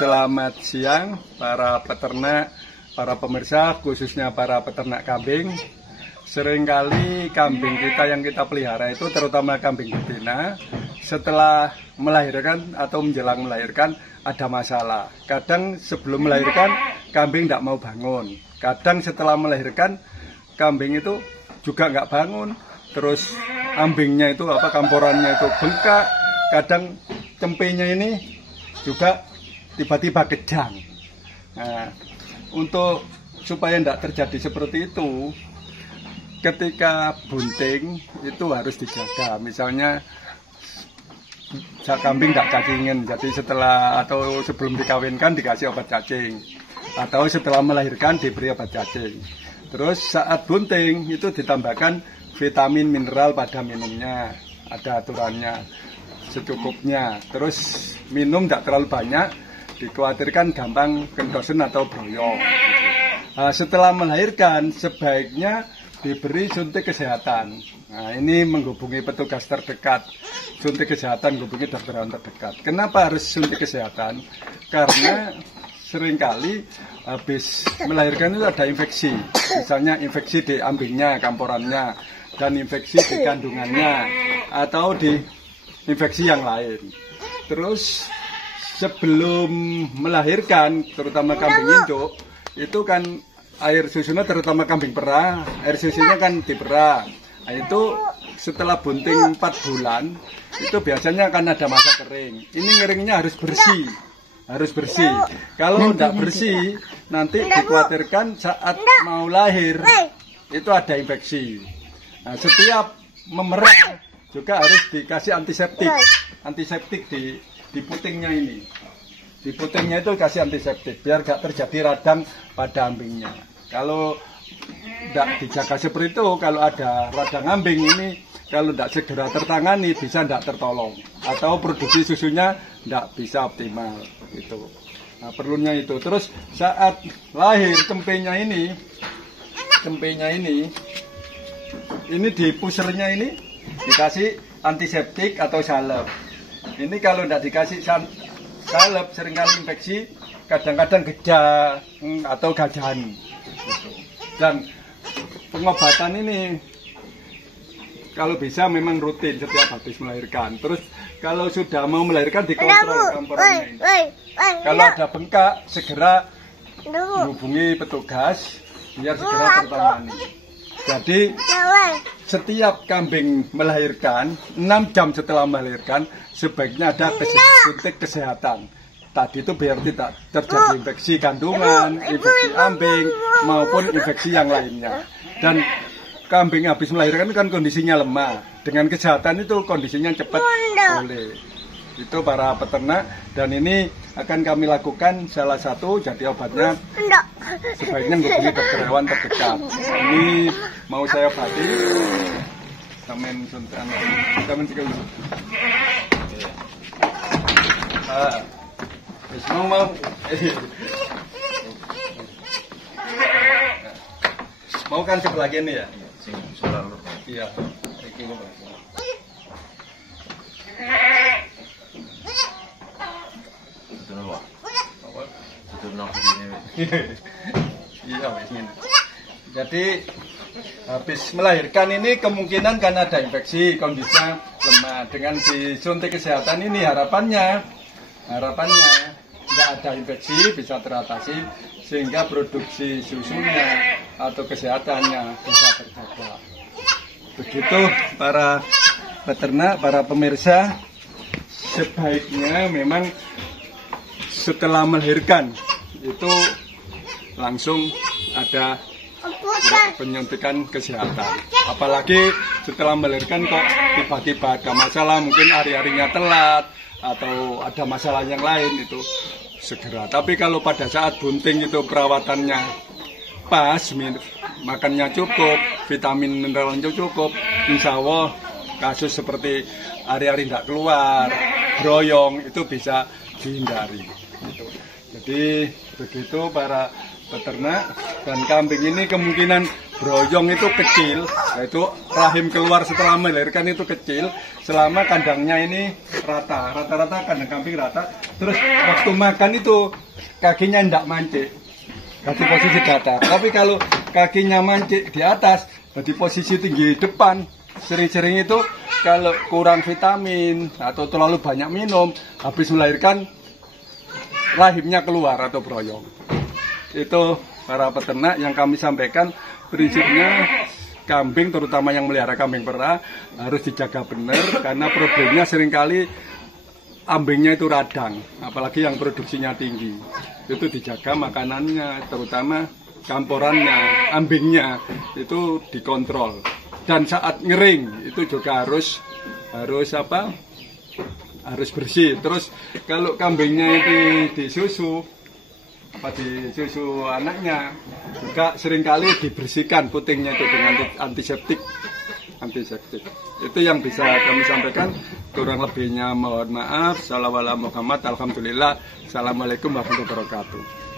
Selamat siang para peternak, para pemirsa, khususnya para peternak kambing. Seringkali kambing kita yang kita pelihara itu, terutama kambing betina, setelah melahirkan atau menjelang melahirkan ada masalah. Kadang sebelum melahirkan kambing tidak mau bangun. Kadang setelah melahirkan kambing itu juga nggak bangun. Terus ambingnya itu kamporannya itu bengkak. Kadang cempenya ini juga tiba-tiba kejang. Nah, untuk supaya tidak terjadi seperti itu, ketika bunting itu harus dijaga. Misalnya kambing tidak cacingin, jadi setelah atau sebelum dikawinkan dikasih obat cacing, atau setelah melahirkan diberi obat cacing. Terus saat bunting itu ditambahkan vitamin mineral pada minumnya, ada aturannya secukupnya. Terus minum tidak terlalu banyak, dikhawatirkan gampang kendosen atau broyok. Nah, setelah melahirkan sebaiknya diberi suntik kesehatan. Nah, ini menghubungi petugas terdekat. Suntik kesehatan menghubungi dokter hewan terdekat. Kenapa harus suntik kesehatan? Karena seringkali habis melahirkan itu ada infeksi. Misalnya infeksi di ambingnya, kamporannya, dan infeksi di kandungannya, atau di infeksi yang lain. Terus sebelum melahirkan, terutama kambing induk, itu kan air susunya, terutama kambing perah, air susunya kan diperah. Nah, itu setelah bunting 4 bulan, itu biasanya akan ada masa kering. Ini ngeringnya harus bersih. Harus bersih. Kalau tidak bersih, nanti dikhawatirkan saat mau lahir, itu ada infeksi. Nah, setiap memerah juga harus dikasih antiseptik. Antiseptik di putingnya ini. Di putingnya itu kasih antiseptik biar gak terjadi radang pada ambingnya. Kalau tidak dijaga seperti itu, kalau ada radang ambing ini, kalau tidak segera tertangani bisa tidak tertolong, atau produksi susunya tidak bisa optimal gitu. Nah, perlunya itu. Terus saat lahir cempenya ini di pusernya ini dikasih antiseptik atau salep. Ini kalau tidak dikasih salep seringkali infeksi, kadang-kadang gejang atau gajahan. Gitu. Dan pengobatan ini kalau bisa memang rutin setiap habis melahirkan. Terus kalau sudah mau melahirkan dikontrol kamporannya ini. Kalau ada bengkak segera hubungi petugas biar segera tertangani. Jadi setiap kambing melahirkan 6 jam setelah melahirkan sebaiknya ada suntik kesehatan. Tadi itu biar tidak terjadi infeksi kandungan, infeksi ambing maupun infeksi yang lainnya. Dan kambing habis melahirkan kan kondisinya lemah. Dengan kesehatan itu kondisinya cepat pulih. Itu para peternak, dan ini akan kami lakukan salah satu, jadi obatnya sebaiknya menghubungi dokter hewan terdekat. Ini mau saya obati. Samen suntikan. Samen sikil dulu. Mau mau kan sebelah gini ya? Iya. Jadi habis melahirkan ini kemungkinan kan ada infeksi, kondisinya lemah. Dengan disuntik kesehatan ini harapannya tidak ada infeksi, bisa teratasi sehingga produksi susunya atau kesehatannya bisa terjaga. Begitu para peternak, para pemirsa, sebaiknya memang setelah melahirkan itu langsung ada penyuntikan kesehatan. Apalagi setelah melahirkan kok tiba-tiba ada masalah, mungkin hari-harinya telat atau ada masalah yang lain, itu segera. Tapi kalau pada saat bunting itu perawatannya pas, makannya cukup, vitamin mineralnya cukup, insya Allah kasus seperti hari-hari tidak keluar, broyong itu bisa dihindari. Gitu. Jadi begitu para peternak. Dan kambing ini kemungkinan broyong itu kecil, yaitu rahim keluar setelah melahirkan itu kecil, selama kandangnya ini rata-rata kandang kambing rata. Terus waktu makan itu kakinya tidak mancik, di posisi datar. Tapi kalau kakinya mancik di atas, di posisi tinggi depan, sering-sering itu kalau kurang vitamin atau terlalu banyak minum, habis melahirkan rahimnya keluar atau broyong. Itu para peternak yang kami sampaikan, prinsipnya kambing, terutama yang melihara kambing perah, harus dijaga benar, karena problemnya seringkali ambingnya itu radang, apalagi yang produksinya tinggi. Itu dijaga makanannya, terutama campurannya, ambingnya itu dikontrol. Dan saat ngering itu juga harus bersih. Terus kalau kambingnya itu disusu anaknya juga seringkali dibersihkan putingnya itu dengan antiseptik. Itu yang bisa kami sampaikan. Kurang lebihnya mohon maaf. Salawallahu Muhammad. Alhamdulillah. Assalamualaikum warahmatullahi wabarakatuh.